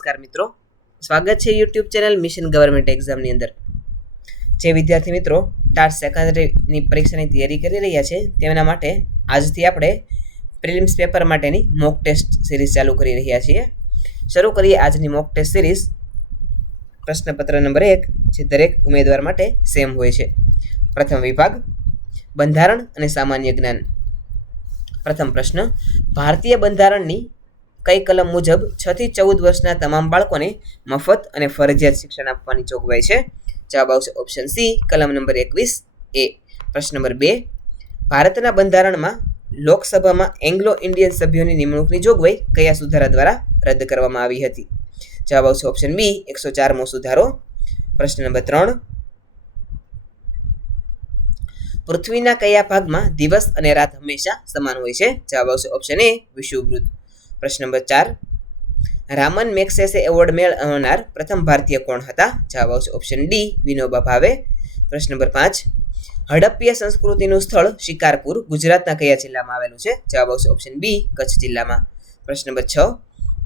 નમસ્કાર મિત્રો, સ્વાગત છે યુટ્યુબ ચેનલ મિશન ગવર્મેન્ટ એક્ઝામની અંદર. જે વિદ્યાર્થી મિત્રો ટાટ સેકન્ડરીની પરીક્ષાની તૈયારી કરી રહ્યા છે તેમના માટે આજથી આપણે પ્રિલિમ્સ પેપર માટેની મોક ટેસ્ટ સિરીઝ ચાલુ કરી રહ્યા છીએ. શરૂ કરીએ આજની મોક ટેસ્ટ સિરીઝ. પ્રશ્નપત્ર નંબર 1 જે દરેક ઉમેદવાર માટે સેમ હોય છે. પ્રથમ વિભાગ બંધારણ અને સામાન્ય જ્ઞાન. પ્રથમ પ્રશ્ન, ભારતીય બંધારણની કઈ કલમ મુજબ 6 થી 14 વર્ષના તમામ બાળકોને મફત અને ફરજિયાત શિક્ષણ આપવાની જોગવાઈ છે? જવાબ આવશે ઓપ્શન સી, કલમ નંબર 21 એ. પ્રશ્ન નંબર 2, ભારતના બંધારણમાં લોકસભામાં એંગ્લો ઇન્ડિયન સભ્યોની નિમણૂકની જોગવાઈ કયા સુધારા દ્વારા રદ કરવામાં આવી હતી? જવાબ આવશે ઓપ્શન બી, 104મો સુધારો. પ્રશ્ન નંબર 3, પૃથ્વીના કયા ભાગમાં દિવસ અને રાત હંમેશા સમાન હોય છે? જવાબ આવશે ઓપ્શન એ, વિષુવવૃત્ત. પ્રશ્ન નંબર 4, રામન મેગ્સેસે એવોર્ડ મેળવનાર પ્રથમ ભારતીય કોણ હતા? જવાબ આવશે ઓપ્શન ડી, વિનોબા ભાવે. પ્રશ્ન નંબર 5, હડપ્પીય સંસ્કૃતિનું સ્થળ શિકારપુર ગુજરાતના કયા જિલ્લામાં આવેલું છે? જવાબ આવશે ઓપ્શન બી, કચ્છ જિલ્લામાં. પ્રશ્ન નંબર 6,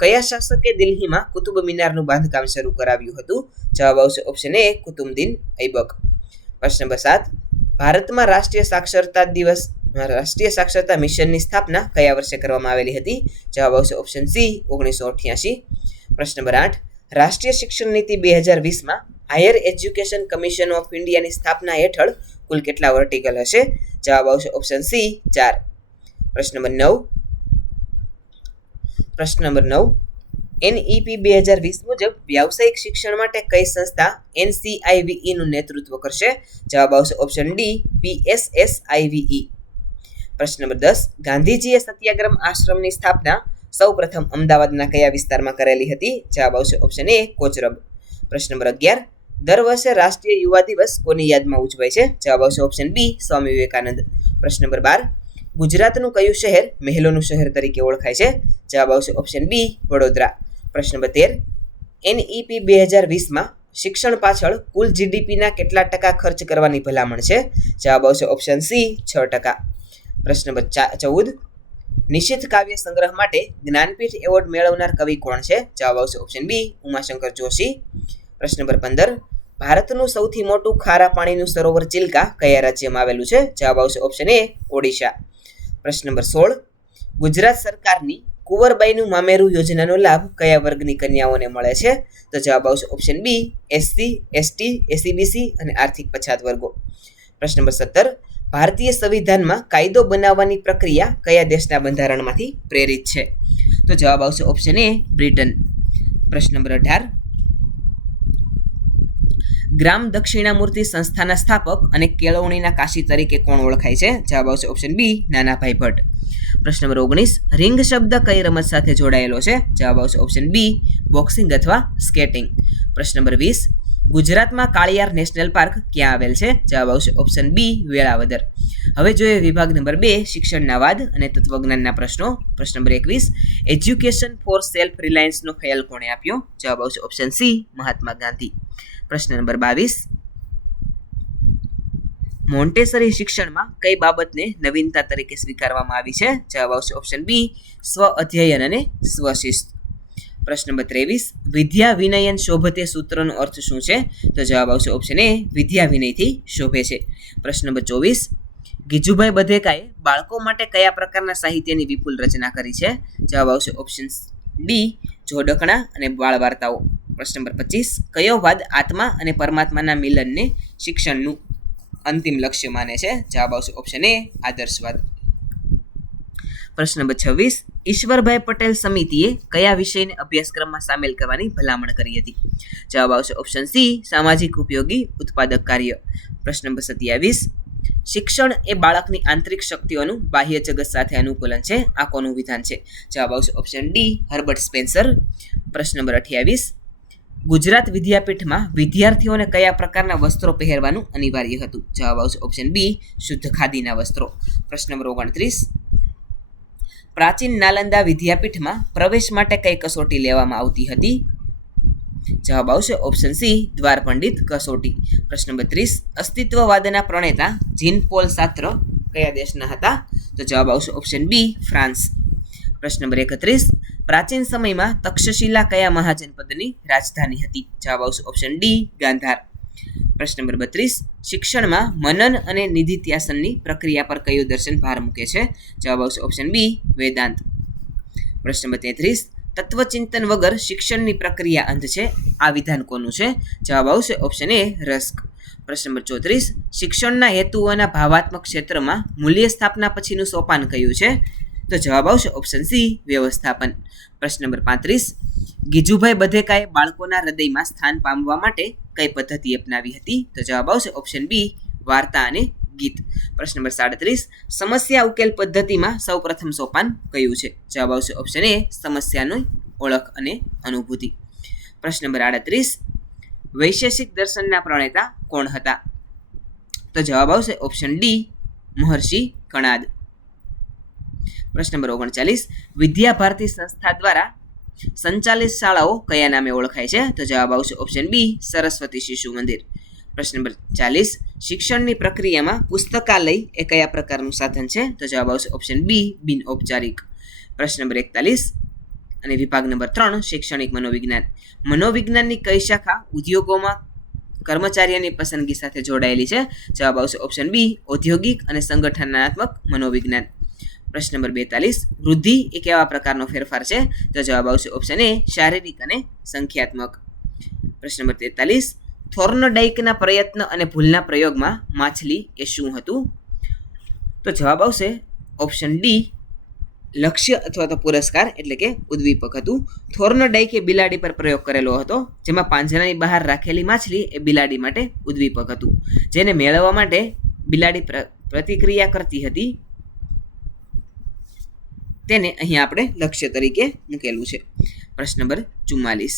કયા શાસકે દિલ્હીમાં કુતુબ મિનારનું બાંધકામ શરૂ કરાવ્યું હતું? જવાબ આવશે ઓપ્શન એ, કુતુબુદ્દીન ઐબક. પ્રશ્ન નંબર 7, ભારતમાં રાષ્ટ્રીય સાક્ષરતા મિશનની સ્થાપના કયા વર્ષે કરવામાં આવેલી હતી? જવાબ આવશે ઓપ્શન સી, 1988. પ્રશ્ન નંબર 8, રાષ્ટ્રીય શિક્ષણ નીતિ 2020માં હાયર એજ્યુકેશન કમિશન ઓફ ઇન્ડિયાની સ્થાપના હેઠળ કુલ કેટલા વર્ટિકલ હશે? જવાબ આવશે ઓપ્શન સી, 4. પ્રશ્ન નંબર 9, એનઈપી 2020 મુજબ વ્યાવસાયિક શિક્ષણ માટે કઈ સંસ્થા એનસીઆઈવીઈ નું નેતૃત્વ કરશે? જવાબ આવશે ઓપ્શન ડી, પીએસએસઆઈવીઈ. પ્રશ્ન નંબર 10, ગાંધીજીએ સત્યાગ્રહ આશ્રમની સ્થાપના સૌ પ્રથમ અમદાવાદના કયા વિસ્તારમાં કરેલી હતી? જવાબ આવશે ઓપ્શન એ, કોચરબ. પ્રશ્ન નંબર 11, દર વર્ષે રાષ્ટ્રીય યુવા દિવસ કોની યાદમાં ઉજવાય છે? જવાબ આવશે ઓપ્શન બી, સ્વામી વિવેકાનંદ. પ્રશ્ન નંબર 12, ગુજરાતનું કયું શહેર મહેલોનું શહેર તરીકે ઓળખાય છે? જવાબ આવશે ઓપ્શન બી, વડોદરા. પ્રશ્ન નંબર 13, એનઈપી 2020માં શિક્ષણ પાછળ કુલ જીડીપીના કેટલા ટકા ખર્ચ કરવાની ભલામણ છે? જવાબ આવશે ઓપ્શન સી, 6%. પ્રશ્ન નંબર 14, નિશિત કાવ્ય સંગ્રહ માટે જ્ઞાનપીઠ એવોર્ડ મેળવનાર કવિ કોણ છે? જવાબ આવશે ઓપ્શન બી, ઉમાશંકર જોશી. પ્રશ્ન નંબર 15, ભારતનું સૌથી મોટું ખારા પાણીનું સરોવર ચિલ્કા કયા રાજ્યમાં આવેલું છે? જવાબ આવશે ઓપ્શન એ, ઓડિશા. પ્રશ્ન નંબર 16, ગુજરાત સરકારની કુંવરબાઈનું મામેરું યોજનાનો લાભ કયા વર્ગની કન્યાઓને મળે છે? તો જવાબ આવશે option B, SC, ST, SEBC અને આર્થિક પછાત વર્ગો. પ્રશ્ન નંબર 17, ભારતીય સંવિધાનમાં કાયદો બનાવવાની પ્રક્રિયા કયા દેશના બંધારણમાંથી પ્રેરિત છે? તો જવાબ આવશે ઓપ્શન એ, બ્રિટન. પ્રશ્ન નંબર 18, ગ્રામ દક્ષિણામૂર્તિ સંસ્થાના સ્થાપક અને કેળવણીના કાશી તરીકે કોણ ઓળખાય છે? જવાબ આવશે ઓપ્શન બી, નાનાભાઈ ભટ્ટ. પ્રશ્ન નંબર 19, રિંગ શબ્દ કઈ રમત સાથે જોડાયેલો છે? જવાબ આવશે ઓપ્શન બી, બોક્સિંગ અથવા સ્કેટિંગ. પ્રશ્ન નંબર 20, ગુજરાતમાં કાળિયાર નેશનલ પાર્ક ક્યાં આવેલ છે? જવાબ આવશે ઓપ્શન બી, વેળાવદર. હવે જોઈએ વિભાગ નંબર 2 શિક્ષણના વાદ અને તત્વજ્ઞાનના પ્રશ્નો. પ્રશ્ન નંબર 21, એજ્યુકેશન ફોર સેલ્ફ રિલાયન્સનો ખ્યાલ કોણે આપ્યો? જવાબ આવશે ઓપ્શન સી, મહાત્મા ગાંધી. પ્રશ્ન નંબર 22, મોન્ટેસરી શિક્ષણમાં કઈ બાબતને નવીનતા તરીકે સ્વીકારવામાં આવી છે? જવાબ આવશે ઓપ્શન બી, સ્વ અધ્યયન અને સ્વશિસ્ત. પ્રશ્ન નંબર 23, વિદ્યા વિનયન શોભતે સૂત્રનો અર્થ શું છે? તો જવાબ આવશે ઓપ્શન એ, વિદ્યા વિનયથી શોભે છે. પ્રશ્ન નંબર 24, ગીજુભાઈ બધેકાએ બાળકો માટે કયા પ્રકારના સાહિત્યની વિપુલ રચના કરી છે? જવાબ આવશે ઓપ્શન ડી, જોડકણા અને બાળ વાર્તાઓ. પ્રશ્ન નંબર 25, કયો વાદ આત્મા અને પરમાત્માના મિલનને શિક્ષણનું અંતિમ લક્ષ્ય માને છે? જવાબ આવશે ઓપ્શન એ, આદર્શવાદ. પ્રશ્ન નંબર 26, ઈશ્વરભાઈ પટેલ સમિતિએ કયા વિષયને અભ્યાસક્રમમાં સામેલ કરવાની ભલામણ કરી હતી? જવાબ આવશે ઓપ્શન સી, સામાજિક ઉપયોગી ઉત્પાદક કાર્ય. પ્રશ્ન નંબર 27, શિક્ષણ એ બાળકની આંતરિક શક્તિઓનું બાહ્ય જગત સાથે અનુકૂલન છે, આ કોનું વિધાન છે? જવાબ આવશે ઓપ્શન ડી, હર્બર્ટ સ્પેન્સર. પ્રશ્ન નંબર 28, ગુજરાત વિદ્યાપીઠમાં વિદ્યાર્થીઓને કયા પ્રકારના વસ્ત્રો પહેરવાનું અનિવાર્ય હતું? જવાબ આવશે ઓપ્શન બી, શુદ્ધ ખાદીના વસ્ત્રો. પ્રશ્ન નંબર 29, પ્રાચીન નાલંદા વિદ્યાપીઠમાં પ્રવેશ માટે કઈ કસોટી લેવામાં આવતી હતી? જવાબ આવશે ઓપ્શન સી, દ્વારપંડિત કસોટી. પ્રશ્ન નંબર 30, અસ્તિત્વવાદના પ્રણેતા જીન પોલ સાત્ર કયા દેશના હતા? તો જવાબ આવશે ઓપ્શન બી, ફ્રાન્સ. પ્રશ્ન નંબર 31, પ્રાચીન સમયમાં તક્ષશિલા કયા મહાજનપદની રાજધાની હતી? જવાબ આવશે ઓપ્શન ડી ગાંધાર. પ્રશ્ન નંબર 32, શિક્ષણમાં મનન અને નિધિધ્યાસનની પ્રક્રિયા પર કયું દર્શન ભાર મૂકે છે? જવાબ આવશે ઓપ્શન બી વેદાંત. પ્રશ્ન નંબર 33, તત્વચિંતન વગર શિક્ષણની પ્રક્રિયા અંધ છે, આ વિધાન કોનું છે? જવાબ આવશે ઓપ્શન એ રસ્ક. પ્રશ્ન નંબર 34, શિક્ષણના હેતુઓના ભાવાત્મક ક્ષેત્રમાં મૂલ્ય સ્થાપના પછીનું સોપાન કયું છે? તો જવાબ આવશે ઓપ્શન સી વ્યવસ્થાપન. પ્રશ્ન નંબર 35, ગીજુભાઈ બધેકાએ બાળકોના હૃદયમાં સ્થાન પામવા માટે કઈ પદ્ધતિ અપનાવી હતી? તો જવાબ આવશે ઓપ્શન બી વાર્તા અને ગીત. પ્રશ્ન નંબર 37, સમસ્યા ઉકેલ પદ્ધતિમાં સૌપ્રથમ સોપાન કયું છે? જવાબ આવશે ઓપ્શન એ સમસ્યાની ઓળખ અને અનુભૂતિ. પ્રશ્ન નંબર 38, વૈશેષિક દર્શનના પ્રણેતા કોણ હતા? તો જવાબ આવશે ઓપ્શન ડી મહર્ષિ કણાદ. પ્રશ્ન નંબર 39, વિદ્યા ભારતી સંસ્થા દ્વારા સંચાલિત શાળાઓ કયા નામે ઓળખાય છે? તો જવાબ આવશે ઓપ્શન બી સરસ્વતી શિશુ મંદિર. પ્રશ્ન નંબર 40, શિક્ષણની પ્રક્રિયામાં પુસ્તકાલય એ કયા પ્રકારનું સાધન છે? તો જવાબ આવશે ઓપ્શન બી બિન ઔપચારિક. પ્રશ્ન નંબર 41 અને વિભાગ નંબર 3 શૈક્ષણિક મનોવિજ્ઞાન. મનોવિજ્ઞાનની કઈ શાખા ઉદ્યોગોમાં કર્મચારીઓની પસંદગી સાથે જોડાયેલી છે? જવાબ આવશે ઓપ્શન બી ઔદ્યોગિક અને સંગઠનાત્મક મનોવિજ્ઞાન. પ્રશ્ન નંબર 42, વૃદ્ધિ એ કેવા પ્રકારનો ફેરફાર છે? તો જવાબ આવશે ઓપ્શન એ શારીરિક અને સંખ્યાત્મક. પ્રશ્ન નંબર 43, થોર્નડાઇકના પ્રયત્ન અને ભૂલના પ્રયોગમાં માછલી એ શું હતું? તો જવાબ આવશે ઓપ્શન ડી લક્ષ્ય અથવા તો પુરસ્કાર એટલે કે ઉદ્દીપક હતું. થોર્નડાઇકે બિલાડી પર પ્રયોગ કરેલો હતો, જેમાં પાંજરાની બહાર રાખેલી માછલી એ બિલાડી માટે ઉદ્દીપક હતું, જેને મેળવવા માટે બિલાડી પ્રતિક્રિયા કરતી હતી. તેને અહીંયા આપણે લક્ષ્ય તરીકે મૂકેલું છે. પ્રશ્ન નંબર 44,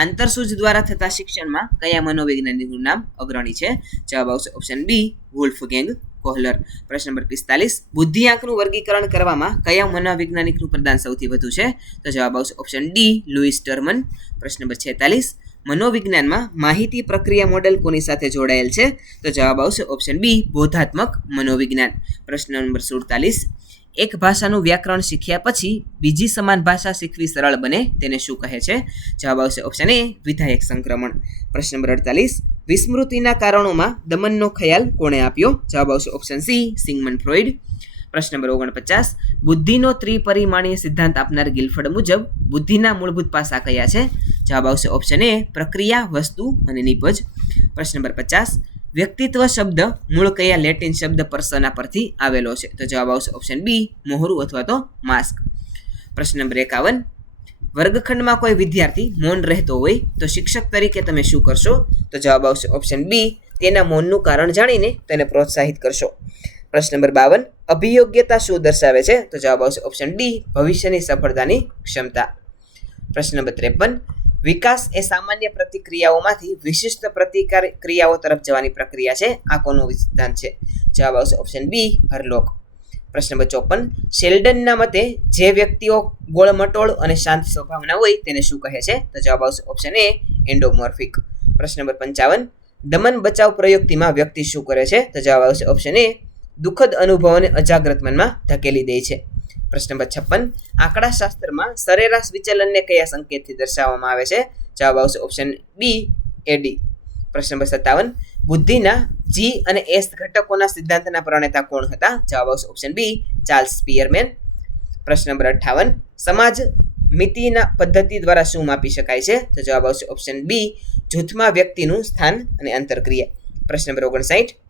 આંતરસૂઝ દ્વારા થતા શિક્ષણમાં કયા મનોવૈજ્ઞાનિકનું નામ અગ્રણી છે? જવાબ આવશે ઓપ્શન બી વુલ્ફગેંગ કોહલર. પ્રશ્ન નંબર 45, બુદ્ધિઆંકનું વર્ગીકરણ કરવામાં કયા મનોવૈજ્ઞાનિકનું પ્રદાન સૌથી વધુ છે? તો જવાબ આવશે ઓપ્શન ડી લુઈસ ટર્મન. પ્રશ્ન નંબર 46, મનોવિજ્ઞાનમાં માહિતી પ્રક્રિયા મોડેલ કોની સાથે જોડાયેલ છે? તો જવાબ આવશે ઓપ્શન બી બોધાત્મક મનોવિજ્ઞાન. પ્રશ્ન નંબર 47, એક ભાષાનું વ્યાકરણ શીખ્યા પછી બીજી સમાન ભાષા શીખવી સરળ બને તેને શું કહે છે? જવાબ આવશે ઓપ્શન એ વિધાયક સંક્રમણ. પ્રશ્ન નંબર 48, વિસ્મૃતિના કારણોમાં દમનનો ખ્યાલ કોણે આપ્યો? જવાબ આવશે ઓપ્શન સી સિગમન્ડ ફ્રોઈડ. પ્રશ્ન નંબર 49, બુદ્ધિનો ત્રિપરિમાણીય સિદ્ધાંત આપનાર ગિલફર્ડ મુજબ બુદ્ધિના મૂળભૂત પાસા કયા છે? જવાબ આવશે ઓપ્શન એ પ્રક્રિયા, વસ્તુ અને નિપજ. પ્રશ્ન નંબર 50, વ્યક્તિત્વ શબ્દ મૂળ કયા લેટિન શબ્દ પર્સના પરથી આવેલો છે? તો જવાબ આવશે ઓપ્શન બી મોહરું અથવા તો માસ્ક. પ્રશ્ન નંબર 51, વર્ગખંડમાં કોઈ વિદ્યાર્થી મૌન રહેતો હોય તો શિક્ષક તરીકે તમે શું કરશો? તો જવાબ આવશે ઓપ્શન બી તેના મૌનનું કારણ જાણીને તેને પ્રોત્સાહિત કરશો. પ્રશ્ન નંબર 52, અભિયોગ્યતા શું દર્શાવે છે? તો જવાબ આવશે ઓપ્શન ડી ભવિષ્યની સફળતાની ક્ષમતા. પ્રશ્ન નંબર 53, વિકાસ એ સામાન્ય પ્રતિક્રિયાઓમાંથી વિશિષ્ટ પ્રતિક્રિયાઓ તરફ જવાની પ્રક્રિયા છે, આ કોનો સિદ્ધાંત છે? જવાબ આવશે ઓપ્શન બી હરલોક. પ્રશ્ન નંબર 54, શેલ્ડનના મતે જે વ્યક્તિઓ ગોળમટોળ અને શાંત સ્વભાવના હોય તેને શું કહે છે? તો જવાબ આવશે ઓપ્શન એ એન્ડોમોર્ફિક. પ્રશ્ન નંબર 55, દમન બચાવ પ્રયુક્તિમાં વ્યક્તિ શું કરે છે? તો જવાબ આવશે ઓપ્શન એ દુઃખદ અનુભવોને અજાગ્રત મનમાં ધકેલી દે છે. પ્રશ્ન નંબર 56, આંકડાશાસ્ત્રમાં સરેરાશ વિચલનને કયા સંકેતથી દર્શાવવામાં આવે છે? જવાબ આવશે ઓપ્શન બી એડી. પ્રશ્ન નંબર 57, બુદ્ધિના જી અને એસ ઘટકોના સિદ્ધાંતના પ્રણેતા કોણ હતા? જવાબ આવશે ઓપ્શન બી ચાર્લ્સ સ્પીયરમેન. પ્રશ્ન નંબર 58, સમાજ મિતિના પદ્ધતિ દ્વારા શું માપી શકાય છે? તો જવાબ આવશે ઓપ્શન બી જૂથમાં વ્યક્તિનું સ્થાન અને અંતરક્રિયા. પ્રશ્ન નંબર 59,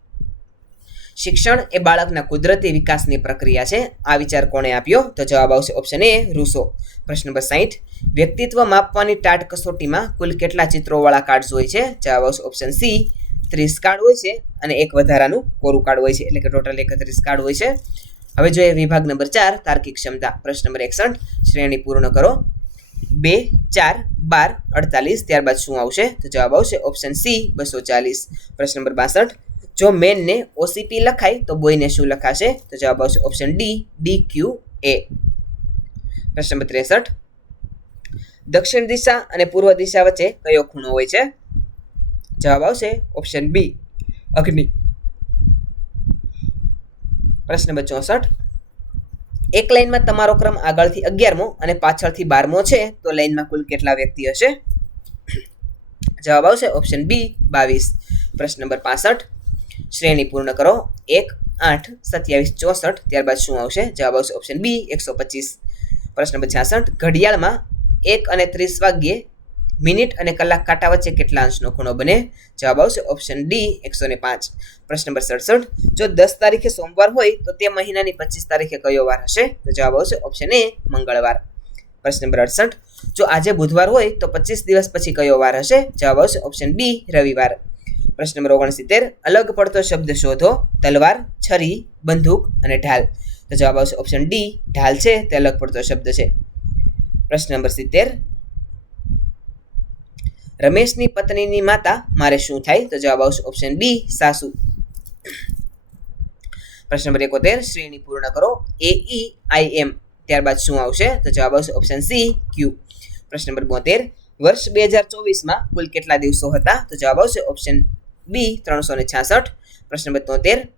શિક્ષણ એ બાળકના કુદરતી વિકાસની પ્રક્રિયા છે, આ વિચાર કોણે આપ્યો? તો જવાબ આવશે ઓપ્શન એ રૂસો. પ્રશ્ન નંબર 60, વ્યક્તિત્વ માપવાની ટાટ કસોટીમાં કુલ કેટલા ચિત્રોવાળા કાર્ડ્સ હોય છે? જવાબ આવશે ઓપ્શન સી 30 કાર્ડ હોય છે અને એક વધારાનું કોરું કાર્ડ હોય છે, એટલે કે ટોટલ 31 કાર્ડ હોય છે. હવે જોઈએ વિભાગ નંબર 4 તાર્કિક ક્ષમતા. પ્રશ્ન નંબર 61, શ્રેણી પૂર્ણ કરો. 2, 4, 12, 48 ત્યારબાદ શું આવશે? તો જવાબ આવશે ઓપ્શન સી 240. પ્રશ્ન નંબર 62, જો મેનને ઓસીપી લખાય તો બોયને શું લખાશે? તો જવાબ આવશે ઓપ્શન ડી DQA. પ્રશ્ન નંબર 63, દક્ષિણ દિશા અને પૂર્વ દિશા વચ્ચે કયો ખૂણો હોય છે? જવાબ આવશે ઓપ્શન બી અગ્નિ. પ્રશ્ન નંબર 64, એક લાઈનમાં તમારો ક્રમ આગળથી 11મો અને પાછળથી 12મો છે તો લાઈનમાં કુલ કેટલા વ્યક્તિ હશે? જવાબ આવશે ઓપ્શન બી 22. પ્રશ્ન નંબર 65 શ્રેણી પૂર્ણ કરો 1, 8, 27, 64 ત્યારબાદ શું આવશે? જવાબ આવશે ઓપ્શન બી 125. પ્રશ્ન નંબર 66 ઘડિયાળમાં 1 અને 30 વાગ્યે મિનિટ અને કલાક કાંટા વચ્ચે કેટલા અંશનો ખૂણો બને? જવાબ આવશે ઓપ્શન ડી 105. પ્રશ્ન નંબર 67 જો 10 તારીખે સોમવાર હોય તો તે મહિનાની 25 તારીખે કયો વાર હશે? તો જવાબ આવશે ઓપ્શન એ મંગળવાર. પ્રશ્ન નંબર 68 જો આજે બુધવાર હોય તો 25 દિવસ પછી કયો વાર હશે? જવાબ આવશે ઓપ્શન બી રવિવાર. પ્રશ્ન નંબર 69 અલગ પડતો શબ્દ શોધો. તલવાર, છરી, બંદૂક અને ઢાલ. તો જવાબ આવશે ઓપ્શન ડી ઢાલ છે તે અલગ પડતો શબ્દ છે. પ્રશ્ન નંબર 70 રમેશની પત્નીની માતા મારે શું થાય? તો જવાબ આવશે ઓપ્શન બી સાસુ. પ્રશ્ન નંબર 71 શ્રેણી પૂર્ણ કરો AEIM ત્યારબાદ શું આવશે? તો જવાબ આવશે ઓપ્શન સી ક્યુ. પ્રશ્ન નંબર 72 વર્ષ 2024માં કુલ કેટલા દિવસો હતા? તો જવાબ આવશે ઓપ્શન બી 366. પ્રશ્ન નંબર 73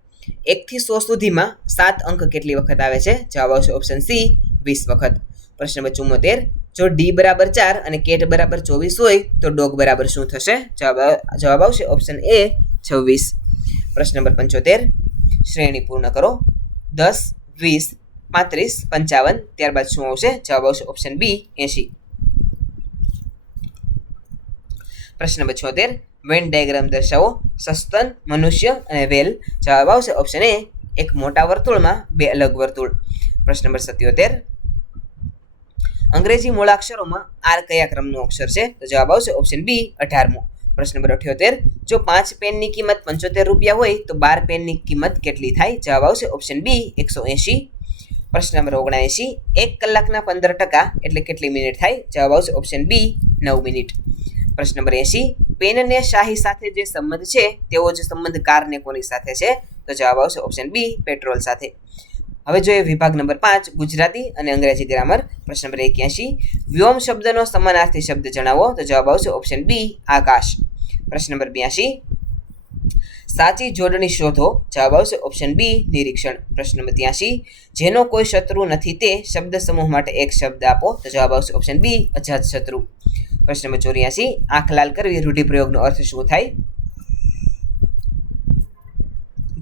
1 થી 100 સુધીમાં 7 અંક કેટલી વખત આવે છે? જવાબ આવશે ઓપ્શન સી 20 વખત. પ્રશ્ન નંબર 74 જો ડી બરાબર 4 અને કેટ બરાબર 24 હોય તો ડોગ બરાબર શું થશે? જવાબ આવશે ઓપ્શન એ 26. પ્રશ્ન નંબર 75 શ્રેણી પૂર્ણ કરો 10, 20, 35, 55 ત્યારબાદ શું આવશે? જવાબ આવશે ઓપ્શન બી 80. પ્રશ્ન નંબર 76 વેન ડાયાગ્રામ દર્શાવો. સસ્તન, મનુષ્ય અને વેલ. જવાબ આવશે ઓપ્શન એ એક મોટા વર્તુળમાં 2 અલગ વર્તુળ. પ્રશ્ન નંબર 77 અંગ્રેજી મૂળાક્ષરોમાં આર કયા ક્રમનું અક્ષર છે? તો જવાબ આવશે ઓપ્શન બી 18મો. પ્રશ્ન નંબર 78 જો 5 પેનની કિંમત 75 રૂપિયા હોય તો 12 પેનની કિંમત કેટલી થાય? જવાબ આવશે ઓપ્શન બી 180. પ્રશ્ન નંબર 79 1 કલાકના 15% એટલે કેટલી મિનિટ થાય? જવાબ આવશે ઓપ્શન બી 9 મિનિટ. પ્રશ્ન નંબર 80 પેનને શાહી સાથે જે સંબંધ છે તેવો જ સંબંધ કારને કોની સાથે છે? તો જવાબ આવશે ઓપ્શન બી પેટ્રોલ સાથે. હવે જોઈએ વિભાગ નંબર 5 ગુજરાતી અને અંગ્રેજી ગ્રામર. પ્રશ્ન નંબર 81 વ્યોમ શબ્દનો સમાનાર્થી શબ્દ જણાવો. તો જવાબ આવશે ઓપ્શન બી આકાશ. પ્રશ્ન નંબર 82 સાચી જોડણી શોધો. જવાબ આવશે ઓપ્શન બી નિરીક્ષણ. પ્રશ્ન નંબર 83 જેનો કોઈ શત્રુ નથી તે શબ્દ સમૂહ માટે એક શબ્દ આપો. તો જવાબ આવશે ઓપ્શન બી અજાત શત્રુ. પ્રશ્ન નંબર 84 આંખ લાલ કરવી રૂઢિપ્રયોગનો અર્થ શું થાય?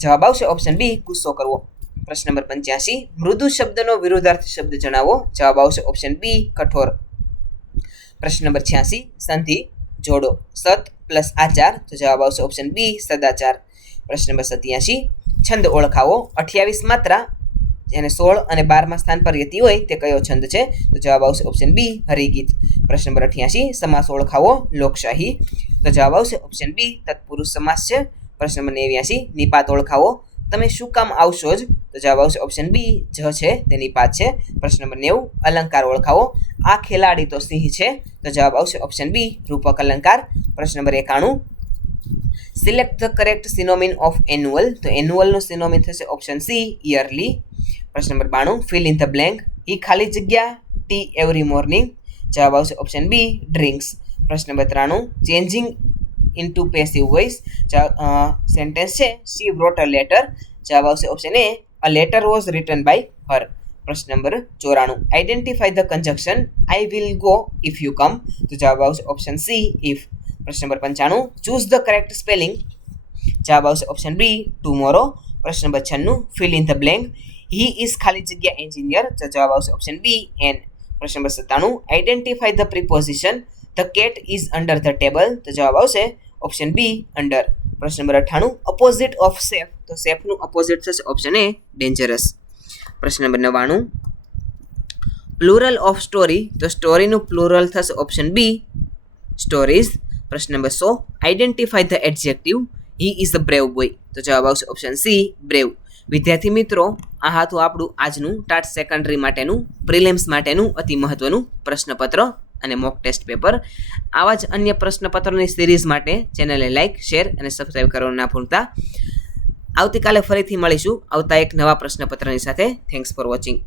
જવાબ આવશે ઓપ્શન બી ગુસ્સો કરવો. પ્રશ્ન નંબર 85 મૃદુ શબ્દનો વિરુદ્ધાર્થી શબ્દ જણાવો. જવાબ આવશે ઓપ્શન બી કઠોર. પ્રશ્ન નંબર 86 સંધિ જોડો. સત પ્લસ આચાર. તો જવાબ આવશે ઓપ્શન બી સદાચાર. પ્રશ્ન નંબર 87 છંદ ઓળખાવો. 28 માત્રા જેને 16 અને 12માં સ્થાન પર રહેતી હોય તે કયો છંદ છે? તો જવાબ આવશે ઓપ્શન બી હરિગીત. પ્રશ્ન નંબર 88 સમાસ ઓળખાવો. લોકશાહી. તો જવાબ આવશે ઓપ્શન બી તત્પુરુષ સમાસ છે. પ્રશ્ન નંબર 89 નિપાત ઓળખાવો. તમે શું કામ આવશો જ? તો જવાબ આવશે ઓપ્શન બી જ છે તે નિપાત છે. પ્રશ્ન નંબર 90 અલંકાર ઓળખાવો. આ ખેલાડી તો સિંહ છે. તો જવાબ આવશે ઓપ્શન બી રૂપક અલંકાર. પ્રશ્ન નંબર 91 select the correct synonym of annual. તો એન્યુઅલનું સિનોમિન થશે ઓપ્શન સી યરલી. પ્રશ્ન નંબર 92 fill in the blank. He ખાલી જગ્યા ટી એવરી મોર્નિંગ. જવાબ આવશે ઓપ્શન બી ડ્રિંક્સ. પ્રશ્ન નંબર 93 changing into passive voice. Sentence છે શી wrote a letter. જવાબ આવશે ઓપ્શન A a letter was written by her. પ્રશ્ન નંબર 94 identify the conjunction I will go if you come. તો જવાબ આવશે ઓપ્શન સી ઇફ. પ્રશ્ન number 95 choose the correct spelling. જવાબ આવશે ઓપ્શન બી ટુમોરો. પ્રશ્ન number 96 fill in the blank. He is ખાલી જગ્યા એન્જિનિયર. તો જવાબ આવશે ઓપ્શન બી એન. પ્રશ્ન number 97 identify the preposition the cat is under the table. તો જવાબ આવશે ઓપ્શન બી અંડર. પ્રશ્ન નંબર 98 અપોઝિટ ઓફ સેફ. તો સેફનું અપોઝિટ થશે ઓપ્શન એ ડેન્જરસ. પ્રશ્ન નંબર 99 પ્લુરલ ઓફ સ્ટોરી. તો સ્ટોરીનું પ્લુરલ થશે ઓપ્શન બી સ્ટોરીઝ. પ્રશ્ન number 100 identify the adjective he is a brave boy. તો જવાબ આવશે ઓપ્શન સી બ્રેવ. વિદ્યાર્થી મિત્રો આ હતું આપણું આજનું ટાટ સેકન્ડરી માટેનું પ્રિલિમ્સ માટેનું અતિ મહત્વનું પ્રશ્નપત્ર અને મોક ટેસ્ટ પેપર. આવા જ અન્ય પ્રશ્નપત્રોની સિરીઝ માટે ચેનલને લાઇક, શેર અને સબસ્ક્રાઈબ કરવાનું ના ભૂલતા. આવતીકાલે ફરીથી મળીશું આવતા એક નવા પ્રશ્નપત્રની સાથે. Thanks for watching.